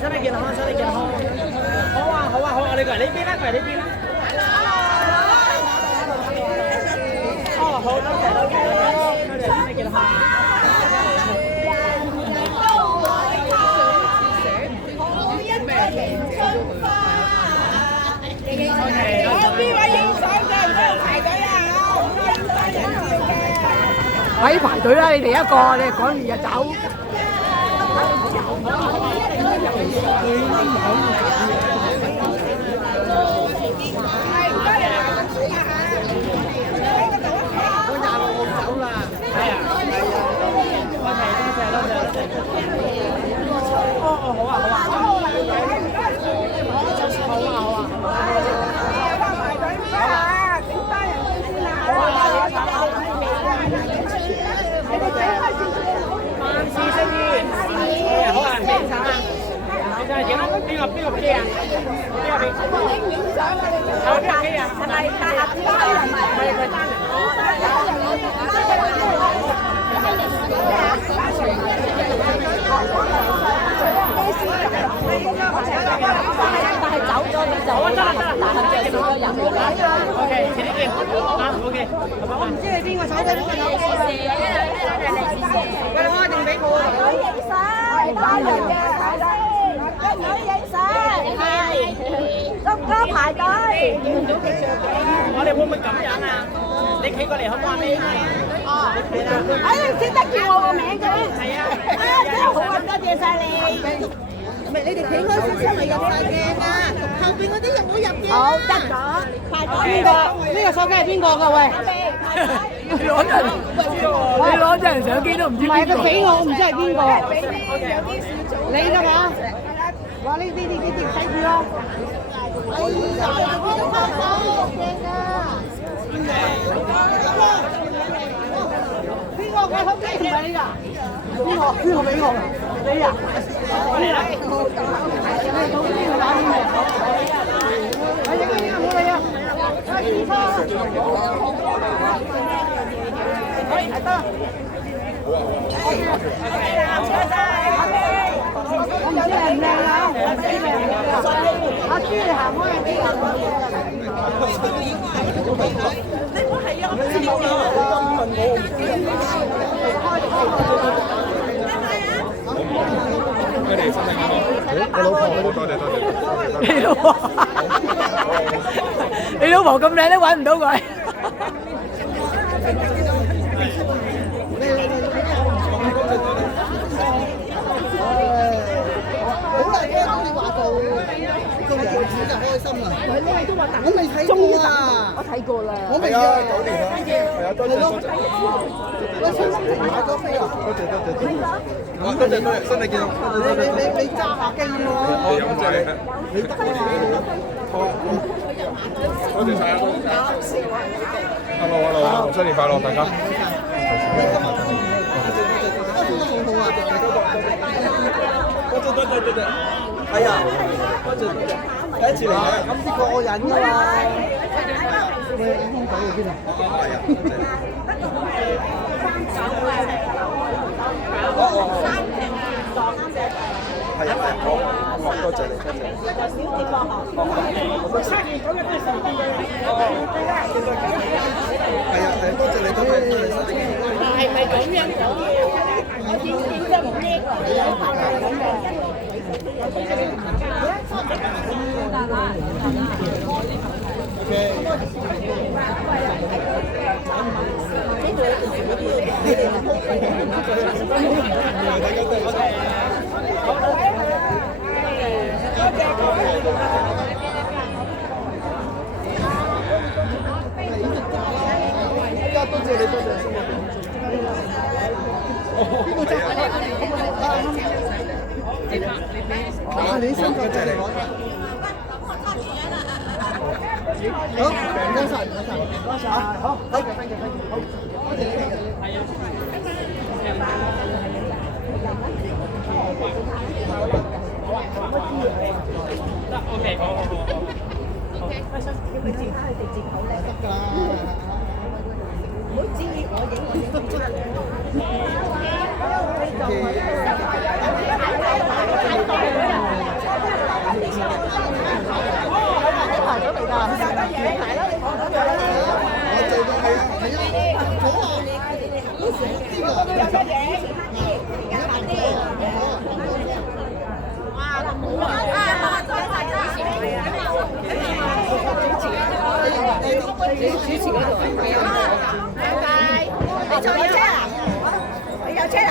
身體健康，身體健康。好啊，你過嚟呢邊啦，過嚟呢邊啦。哦，好，多謝，身體健康。邊位影相嘅？唔使排隊啊！喺排隊啦，你哋一個，你哋講完就走。邊個俾啊？邊個俾？影相啊！你係咪大客家人？唔係佢單人。但係走咗你就得啦，但係借少咗人。OK， 遲啲見。OK。我唔知你邊個手機邊個攞喂，你開定俾我。影相，單人嘅。唔可以影相，係都排隊。我哋會唔會咁樣啊？你企過嚟好唔好你？哦，哎，識得叫我個名嘅咩？係啊，真係好啊，多謝晒你。唔係你哋企開少少咪入晒鏡啊？後邊嗰啲入唔好入鏡啊？好，得咗。排隊。邊個？呢個手機係邊個㗎？喂，你攞人相機都唔知邊個。唔係佢俾我，唔知係邊個。你㗎嘛？哇！呢啲睇住咯。哎呀，我都拍到正㗎。邊個嘅手機唔係你㗎？邊個俾我？你啊？嚟啦！你到邊個打邊個？唔好理啊！係得。我唔知靚唔靚啊！我唔知靚唔靚啊！阿朱你行開邊個？你唔係啊！我唔知點你哋身體健康。我老婆，多謝。你老婆，你老婆咁靚都揾唔到佢。就開心啦！我未睇過啊！我睇過啦。我未啊，9年啦。係啊，多謝。喂，先生買咗飛啊！多謝。身體健康。你揸下機喎！你飲醉。你得多謝晒啊！Hello， 新年快樂，大家。多謝。係啊，多謝。第一次嚟嘅，咁先過癮㗎嘛！喂，空仔喺邊啊？係啊，多謝你，多謝。係啊，多謝你，多謝。係咪咁樣講嘢？我點真唔叻啊！你先過嚟講。好，唔該晒，好，多謝，好，多謝你哋。係啊。得 ，OK， 好。OK， 開心，要佢接翻佢哋接口咧。得㗎。唔好指意我影。你坐車啊？你有車啊？